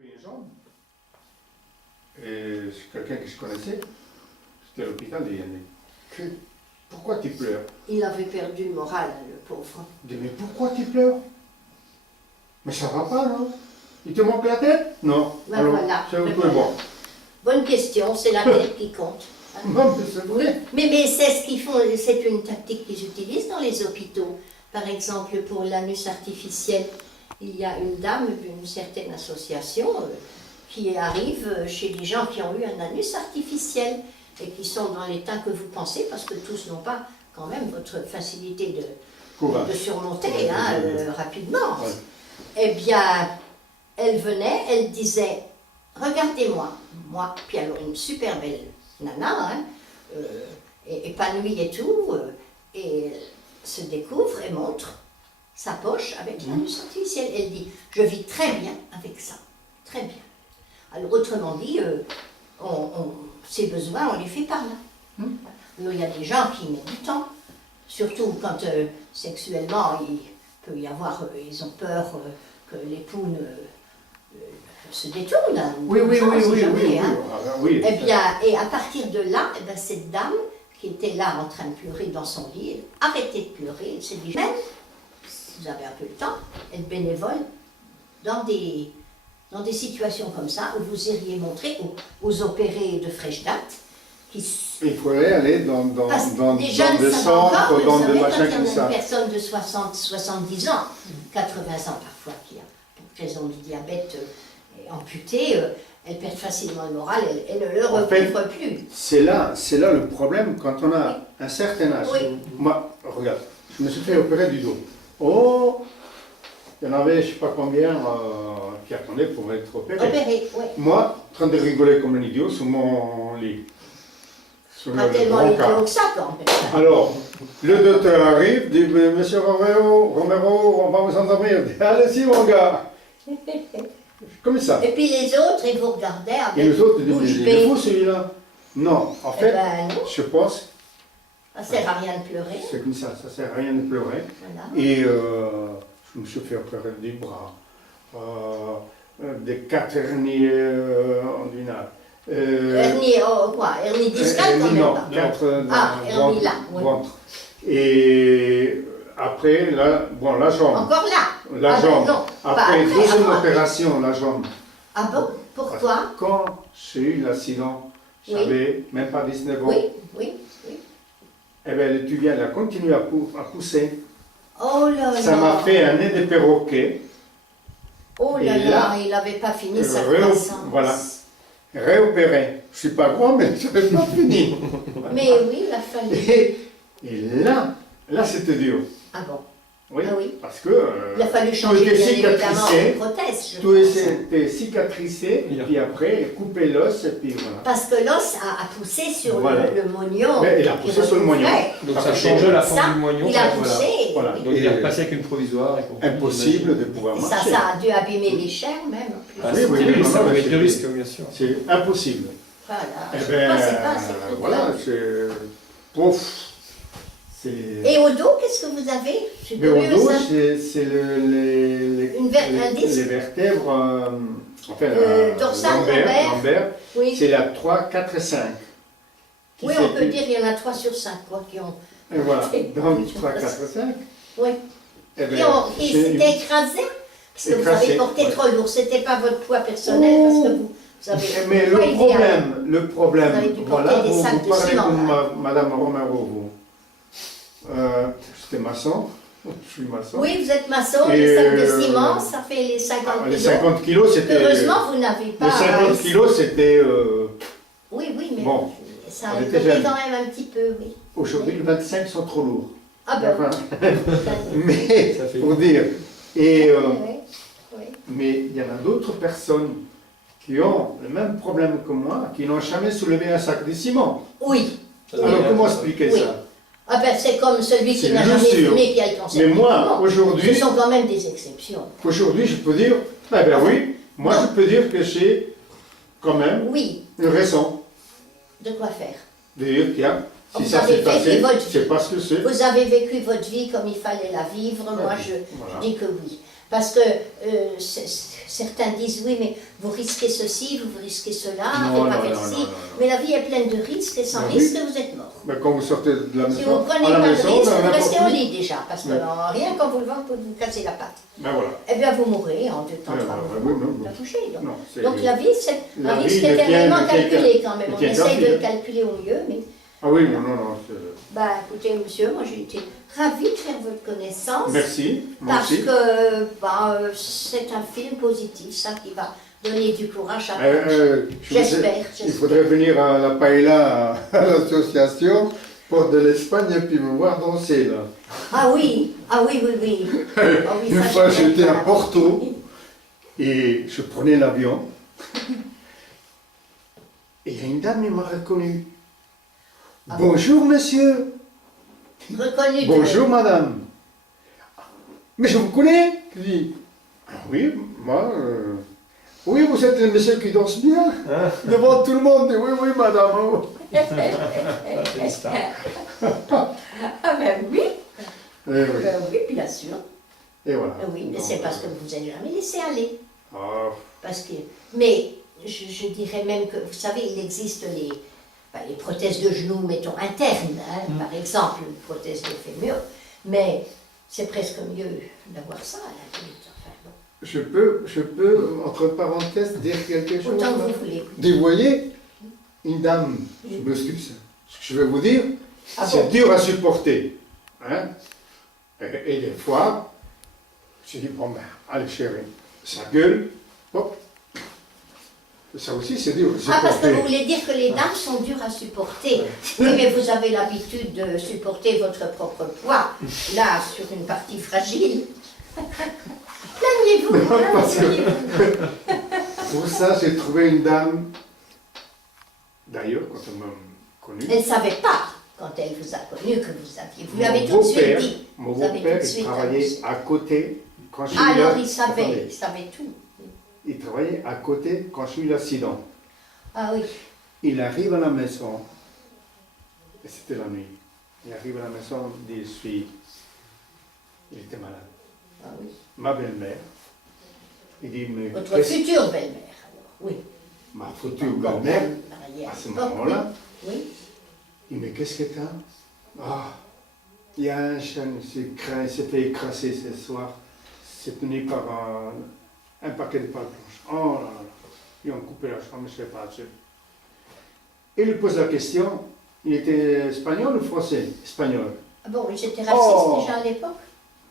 Une jambe. Et c'est quelqu'un que je connaissais. J'étais à l'hôpital et il a dit pourquoi tu pleures? Il avait perdu le moral, le pauvre. Je dis mais pourquoi tu pleures? Mais ça va pas, non? Il te manque la tête? Non. Ben alors, voilà. c'est un Ben peu voilà. bon. Bonne question, c'est la tête qui compte. Hein. Non, mais c'est vrai. Mais c'est ce qu'ils font, c'est une tactique qu'ils utilisent dans les hôpitaux. Par exemple, pour l'anus artificiel, il y a une dame d'une certaine association qui arrive chez des gens qui ont eu un anus artificiel et qui sont dans l'état que vous pensez, parce que tous n'ont pas quand même votre facilité de surmonter rapidement. Ouais. Eh bien, elle venait, elle disait, regardez-moi, moi, puis alors une super belle nana, hein, épanouie et tout, et se découvre et montre sa poche avec l'anus artificiel. Elle dit, je vis très bien avec ça, très bien. Alors autrement dit, ses besoins, on les fait par là. Alors, il y a des gens qui mettent du temps, surtout quand sexuellement il peut y avoir, ils ont peur que l'époux se détourne. Oui. Eh bien, et à partir de là, eh bien, cette dame qui était là en train de pleurer dans son lit, arrêtez de pleurer, elle s'est dit, même si vous avez un peu de temps, être bénévole dans des situations comme ça, où vous iriez montrer aux opérés de fraîche date, qui il faudrait aller dans les jeunes, des centres, dans des machins comme quand il y a ça. une personne de 60, 70 ans, 80 ans parfois, qui a pour raison du diabète amputée, elle perd facilement le moral, elle ne le recouvre plus. C'est là le problème quand on a un certain âge. Oui. Moi, regarde, je me suis fait opérer du dos. Oh, il y en avait je ne sais pas combien qui attendaient pour être opérés. Opéré, oui. Moi, en train de rigoler comme un idiot sur mon lit. Sur Pas tellement idiot que ça quand même. Alors, le docteur arrive, dit Monsieur Romero, on va vous endormir. Allez-y mon gars. Comme ça. Et puis les autres, ils vous regardaient avec Et les autres bouche disent, il bée. est fou celui-là. Non, en fait, Ben non, je pense, ça sert à rien de pleurer. c'est comme ça sert à rien de pleurer. Voilà. Et je me suis fait opérer du bras, des 4 hernies inguinales. Hernie, quoi? Hernie discale quand même non, pas. 4 hernie là, oui. ventre. Et après, la jambe. Encore là? La jambe. Non, pas Après, deuxième avant. opération, la jambe. Ah bon? Pourquoi? Quand j'ai eu l'accident, j'avais même pas 19 ans. Oui. Eh bien, le tibia, elle a continué à pousser. Oh là là! Ça m'a fait un nez de perroquet. Oh là Et là, là, il n'avait pas fini sa croissance. Voilà. Réopéré. Je suis pas grand, mais je n'avais pas fini. Mais oui, il a fallu. Et là c'était dur. Ah bon? Oui, Ah oui. parce que Il a fallu tout changer était bien évidemment cicatrisé, les prothèses. je tout pense. était cicatrisé, et puis après, couper l'os, et puis voilà. Parce que l'os a poussé sur Voilà. le moignon. Mais il a qui poussé sur le moignon. recouvrait. Donc ça changeait la forme Ça, du moignon. il a voilà. poussé. Voilà. oui. Donc il est repassé avec une provisoire. Impossible de pouvoir Et marcher. ça a dû abîmer les chairs même. Ah, Oui, oui, oui, ça non, avait mais du c'est- risque, bien sûr. C'est impossible. Voilà. Eh Je bien, pensais pas à cette truc-là. voilà, c'est... Pouf, c'est... Et au dos, qu'est-ce que vous avez? Je suis Mais au curieuse, dos, hein. c'est un disque? les vertèbres, enfin, Dorsale, lombaire. lombaire, Oui. c'est la 3, 4 et 5. Oui, on peut dire qu'il y en a 3 sur 5 quoi, qui ont. Et voilà, donc 3, 4 et 5. Oui. Eh Qui c'est- s'étaient écrasés. Parce que vous Écrasé, avez porté ouais. trop lourd. C'était pas votre poids personnel parce que vous avez. Mais poids le idéal. problème, Vous avez dû porter voilà, des vous sacs de parlez ciment, comme là. Madame Romero, vous. J'étais maçon, je suis maçon. Oui, vous êtes maçon, Et, les sacs de ciment, ça fait les 50 Ah, les kilos. 50 kilos, c'était... Heureusement, vous n'avez pas. Les 50 kilos, c'était... Oui, mais Bon, ça on a était été jeunes. quand même un petit peu, oui. Aujourd'hui, les 25 sont trop lourds. Ah ben, Enfin, oui. mais, Ça fait- pour dire... Et, Oui. mais il y en a d'autres personnes qui ont le même problème que moi, qui n'ont jamais soulevé un sac de ciment. Oui. Alors comment expliquer Oui. ça? Ah ben, c'est comme celui qui C'est n'a bien jamais sûr. fumé qui a le cancer. Mais moi, du poumon. aujourd'hui, Ce sont quand même des exceptions. je peux dire, eh ben oui, moi Non. je peux dire que j'ai quand même Oui, une raison de quoi faire. de dire, tiens, si Vous ça avez s'est fait passé, votre vie. c'est parce que c'est... Vous avez vécu votre vie comme il fallait la vivre, moi je Voilà. dis que oui. Parce que certains disent oui, mais vous risquez ceci, vous risquez cela, Non, faites pas non, faire non, ci. non, non. Mais la vie est pleine de risques et sans Ah oui. risque, vous êtes mort. Mais quand vous sortez de la maison, Si vous prenez à la pas de maison, risque, dans vous n'importe restez au où, lit déjà, parce que Ouais. rien qu'en vous levant, vous vous cassez la patte. ben voilà. Eh bien, vous mourrez en 2 temps, Ouais, 3 ouais, mois. ouais, oui, non, Vous non. la touchez, donc. Non, c'est- Donc la vie, c'est La un vie risque ne tient- éternellement ne tient calculé quand même. ne On tient qu'à essaye de fil. le calculer au mieux, mais... Ah oui, non, non, non. Bah écoutez, monsieur, moi j'ai été ravie de faire votre connaissance. Merci, moi Parce aussi. que c'est un film positif, ça, qui va donner du courage à plein de gens. J'espère. Il faudrait venir à la paella, à l'association, Porte de l'Espagne, et puis me voir danser là. Ah oui, ah oui, oui, oui. Ah oui, Une ça, fois j'aimerais j'étais à bien. Porto et je prenais l'avion. Et il y a une dame, elle m'a reconnu. Ah Bonjour monsieur. Reconnu de- Bonjour madame. Mais je vous connais. Je dis, ah oui, moi. Oui, vous êtes le monsieur qui danse bien. Devant tout le monde. Oui, oui, madame. Oh. C'est une star. Ah ben oui, Eh oui. ben oui, bien sûr. Et voilà. Oui, mais Donc, c'est parce que vous vous êtes jamais laissé aller. Ah, Parce que, mais je dirais même que, vous savez, il existe les prothèses de genoux, mettons, internes, hein, par exemple, une prothèse de fémur, mais c'est presque mieux d'avoir ça à la limite. Enfin, bon. je peux, entre parenthèses, dire quelque chose. Autant que là vous voulez. Vous voyez, une dame, je m'excuse, ce que je vais vous dire, Ah c'est bon? dur à supporter. Hein? Et des fois, je dis, bon ben, allez chérie, ça gueule, hop. Ça aussi, c'est dur à Ah, parce que supporter. vous voulez dire que les dames sont dures à supporter. Oui, mais vous avez l'habitude de supporter votre propre poids, là, sur une partie fragile. Plaignez-vous, Non, hein, parce que- plaignez-vous. Pour ça, j'ai trouvé une dame, d'ailleurs, quand elle m'a connu, Elle ne savait pas, quand elle vous a connu, que vous aviez. Vous lui Mon avez tout de suite beau-père- dit. mon Vous avez tout beau-père, de il suite travaillait annoncé. à côté quand je suis Ah, là. alors il savait, Attendez. il savait tout. Il travaillait à côté quand j'ai eu l'accident. Ah oui. Il arrive à la maison, et c'était la nuit. Il arrive à la maison, il dit, il était malade. Ah oui. Ma belle-mère, il dit, mais Votre qu'est-ce- future belle-mère, alors. Oui. ma future Encore belle-mère, mariée à ce l'époque, moment-là, Oui. il dit, mais qu'est-ce que t'as? Ah, il y a un chien, il s'est fait écraser ce soir, c'est tenu par un paquet de pales blanches. Oh là là, ils ont coupé la chambre, je ne sais pas. Et il lui pose la question, il était espagnol ou français? Espagnol. Ah bon, ils étaient racistes Oh. déjà à l'époque.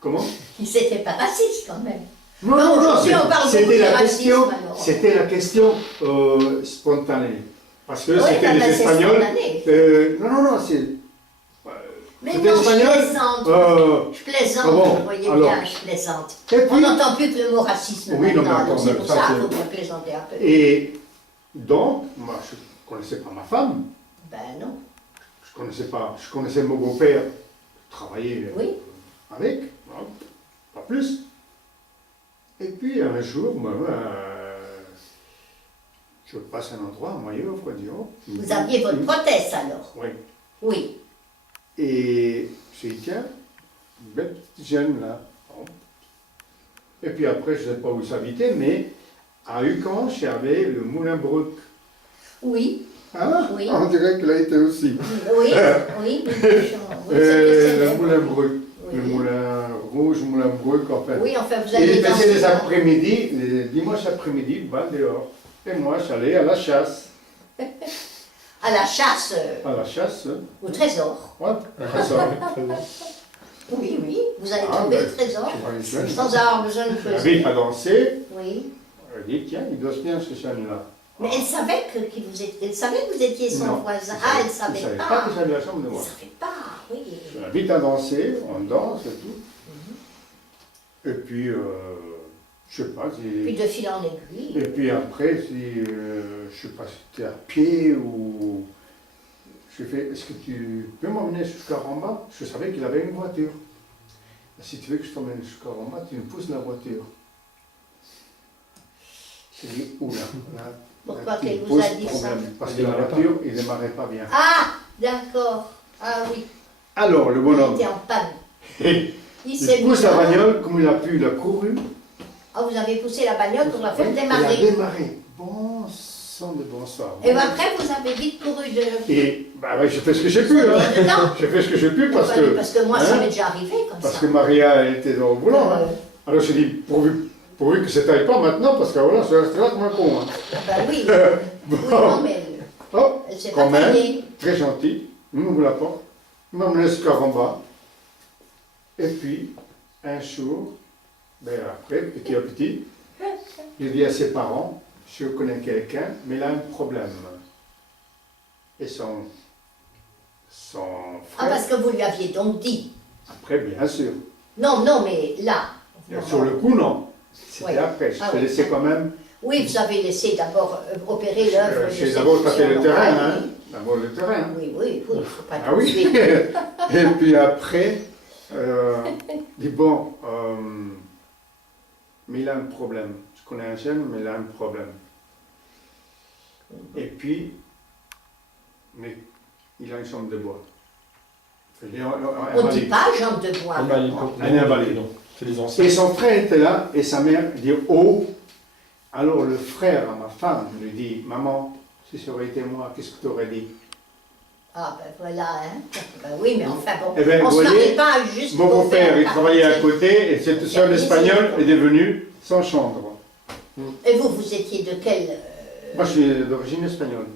Comment? Ils n'étaient pas racistes quand même. Non, Non, non, non, aujourd'hui, on parle beaucoup c'était de la racisme, question, alors. c'était la question spontanée. Parce que Oui, c'était bah, les c'est Espagnols. spontané. Non, non, non, c'est. Mais C'était non, espagnol. je plaisante. Je plaisante, Ah bon, vous voyez alors. bien, je plaisante. Et On puis, n'entend plus que le mot racisme Oui, non, maintenant, mais donc c'est attends, pour ça, ça c'est- qu'il faut bien plaisanter un peu. et donc, moi, je ne connaissais pas ma femme, Ben non, je connaissais mon beau-père, je travaillais oui. avec, non, pas plus. Et puis un jour, moi, je passe un endroit à Maillot, Frodion. Vous aviez votre prothèse alors. Oui. Oui. Et j'ai dit, tiens, une belle petite jeune là. Bon. Et puis après, je ne sais pas où ça habitait, mais à Ucanche, il y avait le Moulin Bruck. Oui. Ah, Oui. on dirait qu'il a été aussi. Oui. Oui. Le Moulin Bruck. Oui. Le Moulin Rouge, Moulin Bruck, en fait. Oui, enfin, vous Et allez il faisait danser. les après-midi, les dimanches après-midi, le bal dehors. Et moi, j'allais à la chasse. À la chasse, À la chasse, au trésor. ouais, ça. Oui, oui. Vous allez Ah, trouver ben, le trésor. Tu vois, les jeunes. Sans avoir besoin de J'avais creuser. pas dansé. Oui. Elle dit, tiens, il danse bien ce jeune-là. Mais elle savait elle savait que vous étiez son Non, voisin. il Ah, elle savait savait pas pas. que j'avais la chambre de Elle moi. savait pas, oui. Je l'invite à danser, on danse et tout. Et puis, je sais pas, Puis de fil en aiguille. et puis après, si, je sais pas si c'était à pied ou. J'ai fait, est-ce que tu peux m'emmener jusqu'à Ramba? Je savais qu'il avait une voiture. Si tu veux que je t'emmène jusqu'à Ramba, tu me pousses la voiture. J'ai dit, oula, là. Pourquoi il qu'elle me vous a pose dit problème, ça? Parce que la voiture, il démarrait pas bien. Ah, d'accord. Ah oui, Alors, le il bonhomme, était en panne. il Il s'est pousse la mis- bagnole, comme il a pu, il a couru, Ah, vous avez poussé la bagnole pour la faire Elle a démarrer. démarré. Bon sang de bonsoir. Et après, vous avez vite couru de... Et bah ouais, j'ai fait ce que j'ai pu. Hein. Non. J'ai fait ce que j'ai pu parce que moi, ça hein, m'est déjà arrivé comme parce ça. que Maria elle était au volant. Hein. Alors j'ai dit, pourvu que ça t'aille pas maintenant, parce que voilà, je resterai là comme un con. Hein. Ah ben oui. Bon. Oui, non, mais Oh, elle s'est quand pas même, taillée. très gentil, il m'ouvre la porte, il m'emmène jusqu'à en bas. Et puis, un jour, ben après, petit à petit, il dit à ses parents, je connais quelqu'un, mais il a un problème. Et son Ah, frère, parce que vous lui aviez donc dit. après, bien sûr. Non, non, mais là. Sur le coup, non. C'était Oui. après, je Ah te oui. laissais quand même. Oui, vous avez laissé d'abord opérer l'œuvre. de J'ai d'abord tapé le séduction. terrain, Ah, hein. D'abord le terrain. oui, oui, il ne faut pas Ah tout de oui. suite. Et puis après, dit bon, mais il a un problème. Je connais un jeune, mais il a un problème. Et puis, mais il a une chambre de bois. Il est On ne dit invalide. pas jambe de bois. Invalide. Un invalide. Non, c'est les anciens. Et son frère était là, et sa mère dit oh. Alors le frère à ma femme lui dit maman, si ça aurait été moi, qu'est-ce que tu aurais dit? Ah ben voilà, hein. Ben oui, mais enfin bon, Eh ben, on vous ne se voyez, marie pas juste Mon pour beau-père, faire il travaillait à partie. côté, et cette sœur espagnole est devenue sans chambre. Et vous, vous étiez de quel... Moi, je suis d'origine espagnole.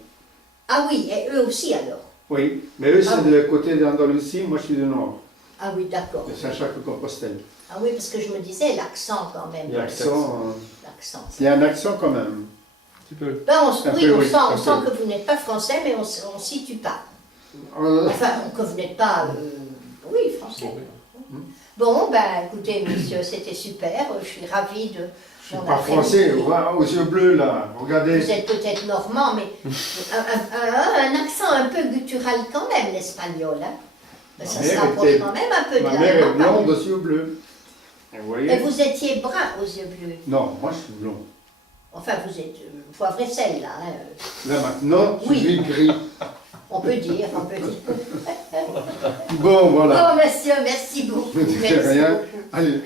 Ah oui, et eux aussi alors. Oui, mais eux, c'est Ah. de le côté d'Andalousie, moi, je suis du nord, Ah oui, d'accord. de Saint-Jacques-de-Compostelle. Ah oui, parce que je me disais l'accent quand même. L'accent, L'accent. il y a un accent quand même. Tu peux. Ben, Un oui, peu, on oui, sent, un on peu. sent que vous n'êtes pas français, mais on ne situe pas. Euh, Enfin, que vous n'êtes pas... oui, français. Bon, ben écoutez, monsieur, c'était super. Je suis ravie de... je ne suis pas français, aux yeux bleus, là, regardez. Vous êtes peut-être normand, mais un accent un peu guttural quand même, l'espagnol. Hein. Ça se mère rapproche était- quand même un peu de Ma la mère est normande. blonde aux yeux bleus. Et vous voyez? Et vous étiez brun aux yeux bleus. Non, moi, je suis blond. Enfin, vous êtes poivre et sel, là. Hein. Là, maintenant, je Oui. suis gris. On peut dire, on peut dire. Bon, voilà. Oh, monsieur, merci beaucoup. Ne dites Merci rien. beaucoup. Allez.